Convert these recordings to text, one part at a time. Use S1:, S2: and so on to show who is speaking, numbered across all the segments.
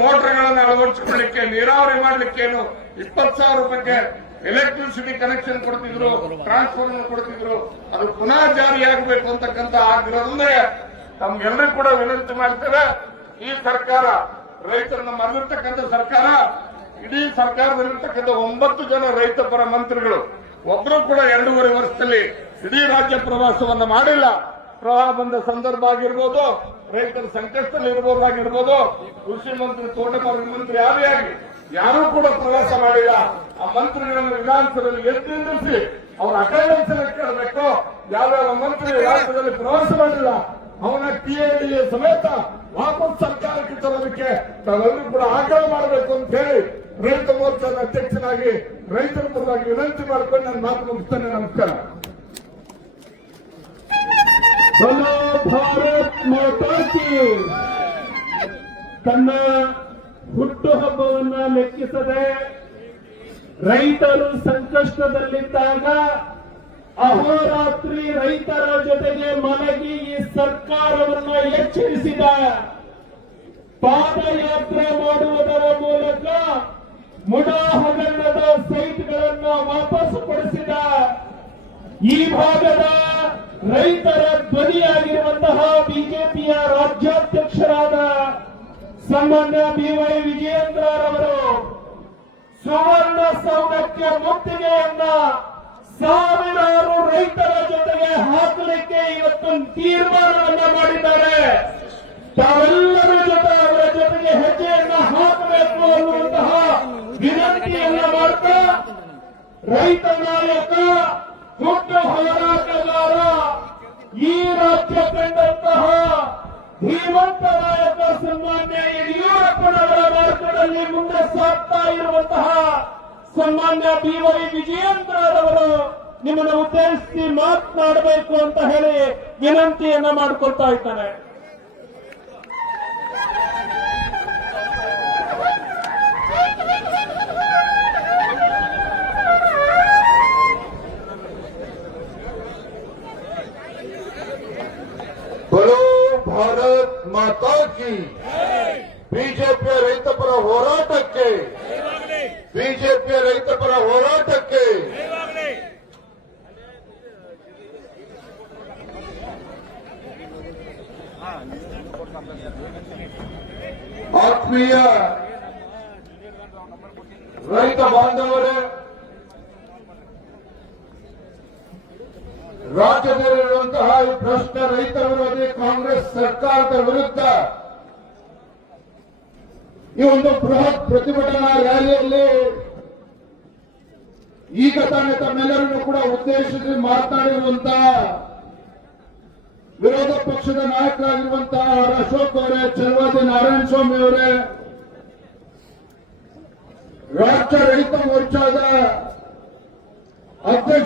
S1: ಮೋಟರ್ಗಳನ್ನು ಅಳವಡಿಸಿಕೊಳ್ಳಿಕ್ಕೆ, ನೀರಾವರಿ ಮಾಡ್ಲಿಕ್ಕೇನು ಇಪ್ಪತ್ತು ಸಾವಿರ ರೂಪಾಯಿಗೆ ಎಲೆಕ್ಟ್ರಿಸಿಟಿ ಕನೆಕ್ಷನ್ ಕೊಡ್ತಿದ್ರು ಟ್ರಾನ್ಸ್ಫಾರ್ಮರ್ ಕೊಡ್ತಿದ್ರು, ಅದು ಪುನಃ ಜಾರಿಯಾಗಬೇಕು ಅಂತಕ್ಕಂಥ ಆಗ್ರಹದಿಂದ ತಮ್ಗೆಲ್ಲರೂ ಕೂಡ ವಿನಂತಿ ಮಾಡ್ತೇವೆ. ಈ ಸರ್ಕಾರ ರೈತರನ್ನ ಮರಳಿರ್ತಕ್ಕಂಥ ಸರ್ಕಾರ, ಇಡೀ ಸರ್ಕಾರದಲ್ಲಿರ್ತಕ್ಕಂಥ ಒಂಬತ್ತು ಜನ ರೈತ ಪರ ಮಂತ್ರಿಗಳು ಒಬ್ಬರು ಕೂಡ ಎರಡೂವರೆ ವರ್ಷದಲ್ಲಿ ಇಡೀ ರಾಜ್ಯ ಪ್ರವಾಸವನ್ನ ಮಾಡಿಲ್ಲ. ಪ್ರವಾಹ ಬಂದ ಸಂದರ್ಭ ಆಗಿರ್ಬೋದು, ರೈತರ ಸಂಕಷ್ಟದಲ್ಲಿ ಇರ್ಬೋದಾಗಿರ್ಬೋದು, ಕೃಷಿ ಮಂತ್ರಿ ತೋಟಗಾರಿಕೆ ಮಂತ್ರಿ ಯಾರೇ ಆಗಿ ಯಾರೂ ಕೂಡ ಪ್ರವಾಸ ಮಾಡಿಲ್ಲ. ಆ ಮಂತ್ರಿಗಳನ್ನು ವಿಧಾನಸಭೆಯಲ್ಲಿ ಎದ್ದು ನಿಲ್ಲಿಸಿ ಅವರ ಅಟೆಂಡೆನ್ಸ್ ಕೇಳಬೇಕು ಯಾವ್ಯಾವ ಮಂತ್ರಿ ರಾಜ್ಯದಲ್ಲಿ ಪ್ರವಾಸ ಮಾಡಿಲ್ಲ ಅವನ ಟಿಎಡಿ ಸಮೇತ ವಾಪಸ್ ಸರ್ಕಾರಕ್ಕೆ ತರೋದಕ್ಕೆ ತಾವೆಲ್ಲರೂ ಕೂಡ ಆಗ್ರಹ ಮಾಡಬೇಕು ಅಂತ ಹೇಳಿ ರೈತ ಮೋರ್ಚಾದ ಅಧ್ಯಕ್ಷನಾಗಿ ರೈತರ ಪರವಾಗಿ ವಿನಂತಿ ಮಾಡ್ಕೊಂಡು ನನ್ನ ಮಾತು ಮುಗಿಸ್ತೇನೆ. ನಮಸ್ಕಾರ.
S2: बोलो ಭಾರತ್ ಮಾತಾ ತನ್ನ ಹುಟ್ಟುಹಬ್ಬವನ್ನ ಲೆಕ್ಕಿಸದೆ ರೈತರು ಸಂಕಷ್ಟದಲ್ಲಿದ್ದಾಗ ಅಹೋರಾತ್ರಿ ರೈತರ ಜೊತೆಗೆ ಮಲಗಿ ಈ ಸರ್ಕಾರವನ್ನ ಎಚ್ಚರಿಸಿದ ಪಾದಯಾತ್ರೆ ಮಾಡುವುದರ ಮೂಲಕ ಮುಡಾ ಹಗರಣದ ಸೈಟ್ಗಳನ್ನ ವಾಪಸ್ ಪಡಿಸಿದ ಈ ಭಾಗದ ರೈತರ ಧ್ವನಿಯಾಗಿರುವಂತಹ ಬಿಜೆಪಿಯ ರಾಜ್ಯಾಧ್ಯಕ್ಷರಾದ ಸನ್ಮಾನ್ಯ ಬಿವೈ ವಿಜಯೇಂದ್ರರವರು ಸುವರ್ಣ ಸೌಧಕ್ಕೆ ಮುತ್ತಿಗೆಯನ್ನ ಸಾವಿರಾರು ರೈತರ ಜೊತೆಗೆ ಹಾಕಲಿಕ್ಕೆ ಇವತ್ತು ತೀರ್ಮಾನವನ್ನ ಮಾಡಿದ್ದಾರೆ. ತಾವೆಲ್ಲರ ಜೊತೆ ಅವರ ಜೊತೆಗೆ ಹೆಜ್ಜೆಯನ್ನ ಹಾಕಬೇಕು ಅನ್ನುವಂತಹ ವಿನಂತಿಯನ್ನ ಮಾಡ್ತಾ ರೈತ ನಾಯಕ ದೊಡ್ಡ ಹೋರಾಟಗಾರ ಈ ರಾಜ್ಯ ಕಂಡಂತಹ ಧೀಮಂತ ನಾಯಕ ಸನ್ಮಾನ್ಯ ಯಡಿಯೂರಪ್ಪನವರ ಮಾರ್ಗದಲ್ಲಿ ಮುಂದೆ ಸಾಗ್ತಾ ಇರುವಂತಹ ಸನ್ಮಾನ್ಯ ಬಿ ವೈ ವಿಜಯೇಂದ್ರರವರು ನಿಮ್ಮನ್ನು ಉದ್ದೇಶಿಸಿ ಮಾತನಾಡಬೇಕು ಅಂತ ಹೇಳಿ ವಿನಂತಿಯನ್ನ ಮಾಡಿಕೊಳ್ತಾ ಇದ್ದಾನೆ.
S3: ಬಲೋ ಭಾರತ್ ಮಾತಾ ಕಿ ಬಿಜೆಪಿಯ ರೈತ ಪರ ಹೋರಾಟಕ್ಕೆ ಬಿಜೆಪಿಯ ರೈತ ಪರ ಹೋರಾಟಕ್ಕೆ ಆತ್ಮೀಯ ರೈತ ಬಾಂಧವರೇ ರಾಜ್ಯದಲ್ಲಿರುವಂತಹ ಈ ಭ್ರಷ್ಟ ರೈತರ ವಿರೋಧಿ ಕಾಂಗ್ರೆಸ್ ಸರ್ಕಾರದ ವಿರುದ್ಧ ಈ ಒಂದು ಬೃಹತ್ ಪ್ರತಿಭಟನಾ ರ್ಯಾಲಿಯಲ್ಲಿ ಈಗ ತಾನೇ ತಮ್ಮೆಲ್ಲರನ್ನು ಕೂಡ ಉದ್ದೇಶಿಸಿ ಮಾತನಾಡಿರುವಂತಹ ವಿರೋಧ ಪಕ್ಷದ ನಾಯಕರಾಗಿರುವಂತಹ ಅಶೋಕ್ ಅವರೇ ಚಲವಾದಿ ನಾರಾಯಣ ಸ್ವಾಮಿ ಅವರೇ, ರಾಜ್ಯ ರೈತ ಮೋರ್ಚಾದ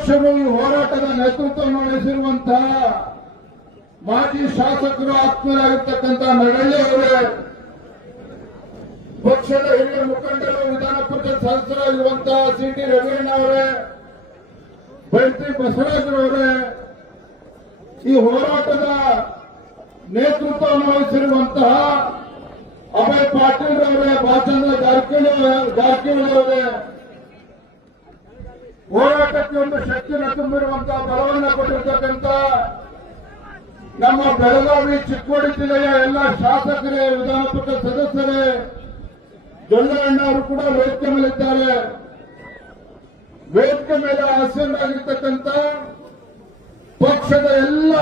S3: ಅಧ್ಯಕ್ಷರು ಈ ಹೋರಾಟದ ನೇತೃತ್ವವನ್ನು ವಹಿಸಿರುವಂತಹ ಮಾಜಿ ಶಾಸಕರು ಆತ್ಮೀಯರಾಗಿರ್ತಕ್ಕಂಥ ನಡಳ್ಳಿ ಅವರೇ, ಪಕ್ಷದ ಹಿರಿಯ ಮುಖಂಡರು, ವಿಧಾನ ಪರಿಷತ್ ಸದಸ್ಯರಾಗಿರುವಂತಹ ಸಿ ಟಿ ರವೀಣ್ಣ ಅವರೇ ಬೈತಿ ಬಸವರಾಜರವರೇ ಈ ಹೋರಾಟದ ನೇತೃತ್ವವನ್ನು ವಹಿಸಿರುವಂತಹ ಅಭಯ್ ಪಾಟೀಲ್ ಅವರೇ ಭಾಷಣ ಜಾರಕಿಹೊಳಿ ಜಾರಕಿಹೊಳಿ ಅವರೇ ಹೋರಾಟಕ್ಕೆ ಒಂದು ಶಕ್ತಿನ ತುಂಬಿರುವಂತಹ ಬಲವನ್ನು ಕೊಟ್ಟಿರ್ತಕ್ಕಂಥ ನಮ್ಮ ಬೆಳಗಾವಿ ಚಿಕ್ಕೋಡಿ ಜಿಲ್ಲೆಯ ಎಲ್ಲ ಶಾಸಕರೇ ವಿಧಾನ ಪರಿಷತ್ ಸದಸ್ಯರೇ ಜೊಲ್ಲಣ್ಣ ಅವರು ಕೂಡ ವೇದಿಕೆ ಮೇಲಿದ್ದಾರೆ. ವೇದಿಕೆ ಮೇಲೆ ಆಸೀನರಾಗಿರ್ತಕ್ಕಂಥ ಪಕ್ಷದ ಎಲ್ಲ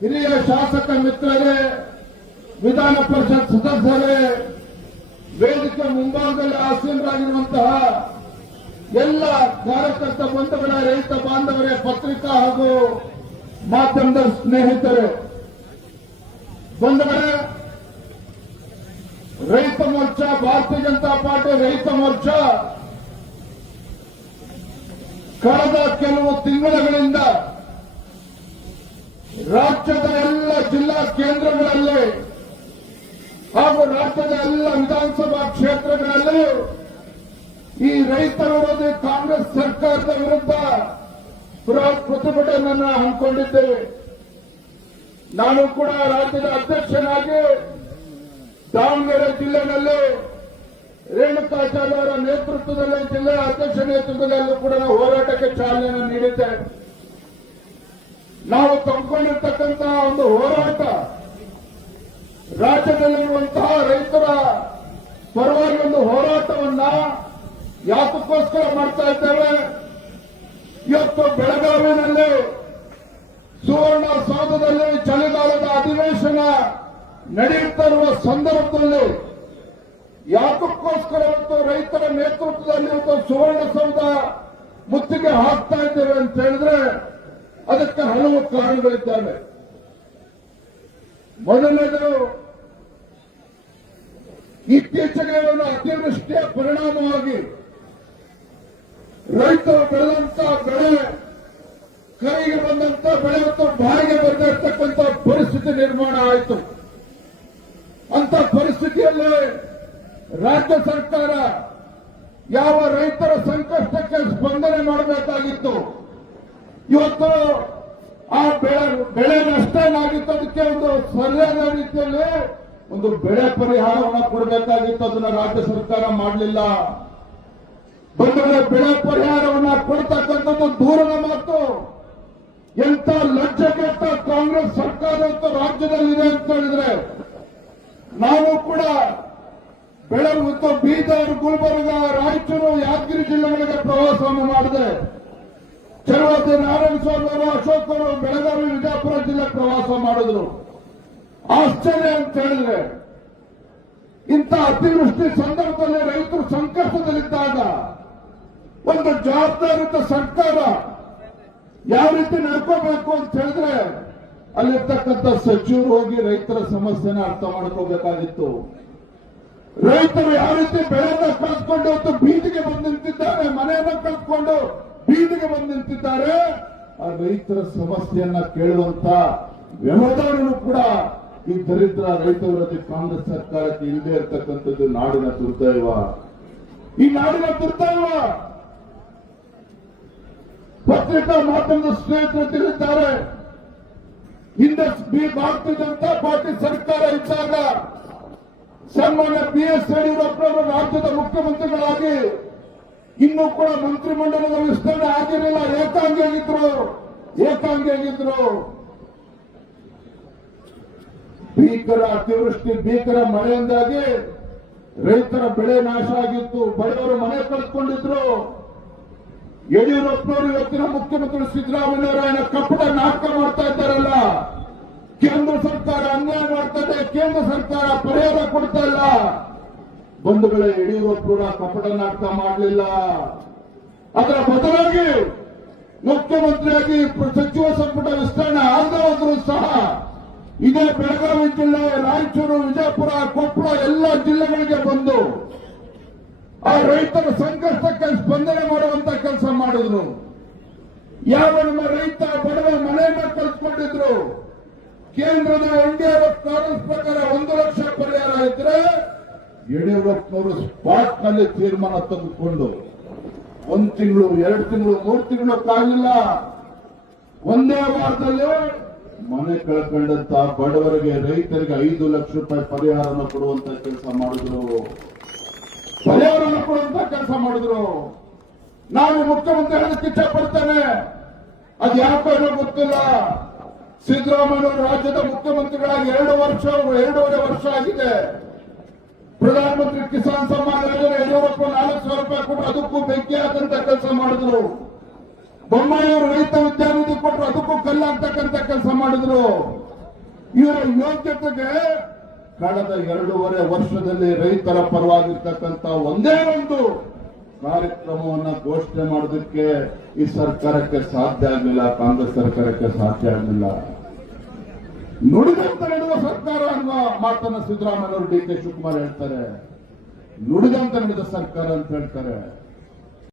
S3: ಹಿರಿಯ ಶಾಸಕ ಮಿತ್ರರೇ ವಿಧಾನ ಪರಿಷತ್ ಸದಸ್ಯರೇ, ವೇದಿಕೆ ಮುಂಭಾಗದಲ್ಲಿ ಆಸೀನರಾಗಿರುವಂತಹ ಎಲ್ಲ ಕಾರ್ಯಕರ್ತ ಬಂಧುಗಳ, ರೈತ ಬಾಂಧವರೇ, ಪತ್ರಿಕಾ ಹಾಗೂ ಮಾಧ್ಯಮದ ಸ್ನೇಹಿತರೇ, ಬಂಧುಗಳ, ರೈತ ಮೋರ್ಚಾ, ಭಾರತೀಯ ಜನತಾ ಪಾರ್ಟಿ ರೈತ ಮೋರ್ಚಾ, ಕಳೆದ ಕೆಲವು ತಿಂಗಳುಗಳಿಂದ ರಾಜ್ಯದ ಎಲ್ಲ ಜಿಲ್ಲಾ ಕೇಂದ್ರಗಳಲ್ಲಿ ಹಾಗೂ ರಾಜ್ಯದ ಎಲ್ಲ ವಿಧಾನಸಭಾ ಕ್ಷೇತ್ರಗಳಲ್ಲಿ ಈ ರೈತರು ವಿರೋಧಿ ಕಾಂಗ್ರೆಸ್ ಸರ್ಕಾರದ ವಿರುದ್ಧ ಬೃಹತ್ ಪ್ರತಿಭಟನೆಯನ್ನು ಹಮ್ಮಿಕೊಂಡಿದ್ದೇವೆ ನಾನು ಕೂಡ ರಾಜ್ಯದ ಅಧ್ಯಕ್ಷನಾಗಿ ದಾವಣಗೆರೆ ಜಿಲ್ಲೆನಲ್ಲಿ ನೇತೃತ್ವದಲ್ಲಿ, ಜಿಲ್ಲಾ ಅಧ್ಯಕ್ಷ ನೇತೃತ್ವದಲ್ಲೂ ಕೂಡ ನಾವು ಹೋರಾಟಕ್ಕೆ ಚಾಲನೆಯನ್ನು ನೀಡಿದ್ದೆ. ನಾವು ತಂದುಕೊಂಡಿರ್ತಕ್ಕಂತಹ ಒಂದು ಹೋರಾಟ ರಾಜ್ಯದಲ್ಲಿರುವಂತಹ ರೈತರ ಪರವಾಗಿ ಒಂದು ಹೋರಾಟವನ್ನ ಯಾತಕ್ಕೋಸ್ಕರ ಮಾಡ್ತಾ ಇದ್ದೇವೆ. ಇವತ್ತು ಬೆಳಗಾವಿನಲ್ಲಿ ಸುವರ್ಣ ಸೌಧದಲ್ಲಿ ಚಳಿಗಾಲದ ಅಧಿವೇಶನ ನಡೆಯುತ್ತಾ ಇರುವ ಸಂದರ್ಭದಲ್ಲಿ ಯಾತಕ್ಕೋಸ್ಕರ ಇವತ್ತು ರೈತರ ನೇತೃತ್ವದಲ್ಲಿ ಇವತ್ತು ಸುವರ್ಣಸೌಧ ಮುತ್ತಿಗೆ ಹಾಕ್ತಾ ಇದ್ದೇವೆ ಅಂತ ಹೇಳಿದ್ರೆ ಅದಕ್ಕೆ ಹಲವು ಕಾರಣಗಳಿದ್ದಾವೆ. ಮೊದಲನೇದು, ಇತ್ತೀಚೆಗೆ ಒಂದು ಅತಿವೃಷ್ಟಿಯ ಪರಿಣಾಮವಾಗಿ ರೈತರು ಬೆಳೆದಂತ ಬೆಳೆ, ಕೈಗೆ ಬಂದಂತ ಬೆಳೆ ಮತ್ತು ಬಾಯಿಗೆ ಬಂದಿರತಕ್ಕಂಥ ಪರಿಸ್ಥಿತಿ ನಿರ್ಮಾಣ ಆಯಿತು. ಅಂತ ಪರಿಸ್ಥಿತಿಯಲ್ಲಿ ರಾಜ್ಯ ಸರ್ಕಾರ ಯಾವ ರೈತರ ಸಂಕಷ್ಟಕ್ಕೆ ಸ್ಪಂದನೆ ಮಾಡಬೇಕಾಗಿತ್ತು. ಇವತ್ತು ಆ ಬೆಳೆ ಬೆಳೆ ನಷ್ಟ ಏನಾಗಿತ್ತು ಅದಕ್ಕೆ ಒಂದು ಸರಿಯಾದ ರೀತಿಯಲ್ಲಿ ಒಂದು ಬೆಳೆ ಪರಿಹಾರವನ್ನು ಕೊಡಬೇಕಾಗಿತ್ತು. ಅದನ್ನ ರಾಜ್ಯ ಸರ್ಕಾರ ಮಾಡಲಿಲ್ಲ. ಬಂದರೆ ಬೆಳೆ ಪರಿಹಾರವನ್ನ ಕೊಡ್ತಕ್ಕಂಥದ್ದು ದೂರದ ಮಾತು. ಎಂತ ಲಜ್ಜೆಗೆಟ್ಟ ಕಾಂಗ್ರೆಸ್ ಸರ್ಕಾರ ಅಂತ ರಾಜ್ಯದಲ್ಲಿದೆ ಅಂತ ಹೇಳಿದ್ರೆ, ನಾವು ಕೂಡ ಬೆಳೆ ಮತ್ತು ಬೀದರ್ ಗುಲ್ಬರ್ಗ, ರಾಯಚೂರು, ಯಾದಗಿರಿ ಜಿಲ್ಲೆಗಳಿಗೆ ಪ್ರವಾಸವನ್ನು ಮಾಡಿದೆ. ಚಲವಾದಿ ನಾರಾಯಣ ಸ್ವಾಮಿ ಅವರು, ಅಶೋಕ್ ಅವರು ಬೆಳಗಾವಿ, ವಿಜಯಪುರ ಜಿಲ್ಲೆ ಪ್ರವಾಸ ಮಾಡಿದ್ರು. ಆಶ್ಚರ್ಯ ಅಂತ ಹೇಳಿದ್ರೆ, ಇಂಥ ಅತಿವೃಷ್ಟಿ ಸಂದರ್ಭದಲ್ಲಿ ರೈತರು ಸಂಕಷ್ಟದಲ್ಲಿದ್ದಾಗ ಒಂದು ಜವಾಬ್ದಾರಿತ ಸರ್ಕಾರ ಯಾವ ರೀತಿ ನಡ್ಕೋಬೇಕು ಅಂತ ಹೇಳಿದ್ರೆ ಅಲ್ಲಿರ್ತಕ್ಕಂಥ ಸಚಿವರು ಹೋಗಿ ರೈತರ ಸಮಸ್ಯೆನ ಅರ್ಥ ಮಾಡ್ಕೋಬೇಕಾಗಿತ್ತು. ರೈತರು ಯಾವ ರೀತಿ ಬೆಳೆಯನ್ನ ಕಳೆದುಕೊಂಡು ಅಂತ ಬೀದಿಗೆ ಬಂದು ನಿಂತಿದ್ದಾರೆ, ಮನೆಯನ್ನ ಕಳೆದುಕೊಂಡು ಬೀದಿಗೆ ಬಂದು ನಿಂತಿದ್ದಾರೆ, ಆ ರೈತರ ಸಮಸ್ಯೆಯನ್ನ ಕೇಳುವಂತ ವ್ಯವಹಾರಗಳು ಕೂಡ ಈ ದರಿದ್ರ ರೈತ ಕಾಂಗ್ರೆಸ್ ಸರ್ಕಾರಕ್ಕೆ ಇಲ್ಲದೆ ಇರತಕ್ಕಂಥದ್ದು ನಾಡಿನ ದುರ್ದೈವ. ಈ ನಾಡಿನ ದುರ್ದೈವ ಪತ್ರಿಕಾ ಮಾಧ್ಯಮದ ಸ್ನೇಹಿತರು ತಿಳಿದಿದ್ದಾರೆ ಹಿಂದೆ ಭಾರತೀಯ ಜನತಾ ಪಾರ್ಟಿ ಸರ್ಕಾರ ಇದ್ದಾಗ ಸನ್ಮಾನ್ಯ ಬಿ ಎಸ್ ಯಡಿಯೂರಪ್ಪನವರು ರಾಜ್ಯದ ಮುಖ್ಯಮಂತ್ರಿಗಳಾಗಿ ಇನ್ನೂ ಕೂಡ ಮಂತ್ರಿಮಂಡಲದ ವಿಸ್ತರಣೆ ಆಗಿರಲಿಲ್ಲ. ಏಕಾಂಗಿ ಏಕಾಂಗಿಯಾಗಿದ್ರು. ಏಕಾಂಗಿ ಆಗಿದ್ರು ಭೀಕರ ಅತಿವೃಷ್ಟಿ, ಭೀಕರ ಮಳೆಯಿಂದಾಗಿ ರೈತರ ಬೆಳೆ ನಾಶ ಆಗಿತ್ತು. ಬಡವರು ಮನೆ ಕಳ್ಕೊಂಡಿದ್ರು. ಯಡಿಯೂರಪ್ಪನವರು ಇವತ್ತಿನ ಮುಖ್ಯಮಂತ್ರಿ ಸಿದ್ದರಾಮಯ್ಯನವರ ಕಪಟ ನಾಟಕ ಮಾಡ್ತಾ ಇದ್ದಾರಲ್ಲ. ಕೇಂದ್ರ ಸರ್ಕಾರ ಅನ್ಯಾಯ ಮಾಡ್ತಾ ಇದೆ, ಕೇಂದ್ರ ಸರ್ಕಾರ ಪರಿಹಾರ ಕೊಡ್ತಾ ಇಲ್ಲ. ಬಂಧುಗಳ, ಯಡಿಯೂರಪ್ಪನವರ ಕಪಟ ನಾಟಕ ಮಾಡಲಿಲ್ಲ. ಅದರ ಬದಲಾಗಿ ಮುಖ್ಯಮಂತ್ರಿಯಾಗಿ ಸಚಿವ ಸಂಪುಟ ವಿಸ್ತರಣೆ ಆಗದೆ ಹೋದ್ರು ಸಹ ಇದೇ ಬೆಳಗಾವಿ ಜಿಲ್ಲೆ, ರಾಯಚೂರು, ವಿಜಯಪುರ, ಕೊಪ್ಪಳ ಎಲ್ಲ ಜಿಲ್ಲೆಗಳಿಗೆ ಬಂದು ಆ ರೈತರ ಸಂಕಷ್ಟಕ್ಕೆ ಸ್ಪಂದನೆ ಮಾಡುವಂತ ಕೆಲಸ ಮಾಡಿದ್ರು. ಯಾವ ನಮ್ಮ ರೈತ ಬಡವ ಮನೆಯನ್ನ ಕಲ್ಸ್ಕೊಂಡಿದ್ರು. ಕೇಂದ್ರದ ಎನ್ಡಿಆರ್ಎಫ್ ಕಾನೂನು ಪ್ರಕಾರ ಒಂದು ಲಕ್ಷ ಪರಿಹಾರ ಇದ್ರೆ ಯಡಿಯೂರಪ್ಪನವರು ಸ್ಪಾಟ್ನಲ್ಲಿ ತೀರ್ಮಾನ ತೆಗೆದುಕೊಂಡು ಒಂದ್ ತಿಂಗಳು, ಎರಡು ತಿಂಗಳು, ಮೂರು ತಿಂಗಳು ಕಾಲಿಲ್ಲ ಒಂದೇ ವಾರದಲ್ಲಿ ಮನೆ ಕಳ್ಕೊಂಡಂತ ಬಡವರಿಗೆ, ರೈತರಿಗೆ ಐದು ಲಕ್ಷ ರೂಪಾಯಿ ಪರಿಹಾರನ ಕೊಡುವಂತ ಕೆಲಸ ಮಾಡಿದ್ರು. ಪರಿಹಾರನ ಕೊಡುವಂತ ಕೆಲಸ ಮಾಡಿದ್ರು. ನಾನು ಮುಖ್ಯಮಂತ್ರಿ ಹೇಳಕ್ಕೆ ಇಚ್ಛೆ ಪಡ್ತೇನೆ ಅದು ಯಾಕೋ ಏನೋ ಗೊತ್ತಿಲ್ಲ. ಸಿದ್ದರಾಮಯ್ಯ ರಾಜ್ಯದ ಮುಖ್ಯಮಂತ್ರಿಗಳಾಗಿ ಎರಡು ವರ್ಷ, ಎರಡೂವರೆ ವರ್ಷ ಆಗಿದೆ. ಪ್ರಧಾನಮಂತ್ರಿ ಕಿಸಾನ್ ಸಮ್ಮಾನ್ ಯೋಜನೆ ಯಡಿಯೂರಪ್ಪ ನಾಲ್ಕು ಸಾವಿರ ರೂಪಾಯಿ ಕೊಟ್ಟು ಅದಕ್ಕೂ ಬೆಂಕಿ ಹಾಕಂತ ಕೆಲಸ ಮಾಡಿದ್ರು. ಬೊಮ್ಮಾಯಿಯವರು ರೈತ ವಿದ್ಯಾನಿಧಿ ಕೊಟ್ಟರು ಅದಕ್ಕೂ ಕಲ್ಲಾಗ್ತಕ್ಕಂತ ಕೆಲಸ ಮಾಡಿದ್ರು. ಇವರ ಯೋಗ್ಯತೆಗೆ ಕಳೆದ ಎರಡೂವರೆ ವರ್ಷದಲ್ಲಿ ರೈತರ ಪರವಾಗಿರ್ತಕ್ಕಂಥ ಒಂದೇ ಒಂದು ಕಾರ್ಯಕ್ರಮವನ್ನ ಘೋಷಣೆ ಮಾಡೋದಕ್ಕೆ ಈ ಸರ್ಕಾರಕ್ಕೆ ಸಾಧ್ಯ ಆಗಲಿಲ್ಲ, ಕಾಂಗ್ರೆಸ್ ಸರ್ಕಾರಕ್ಕೆ ಸಾಧ್ಯ ಆಗಲಿಲ್ಲ. ನುಡಿದಂತ ಸರ್ಕಾರ ಅನ್ನುವ ಮಾತನ್ನ ಸಿದ್ದರಾಮಯ್ಯವರು ಡಿ ಕೆ ಶಿವಕುಮಾರ್ ಹೇಳ್ತಾರೆ. ನುಡಿದಂತೆ ನಡೆದ ಸರ್ಕಾರ ಅಂತ ಹೇಳ್ತಾರೆ.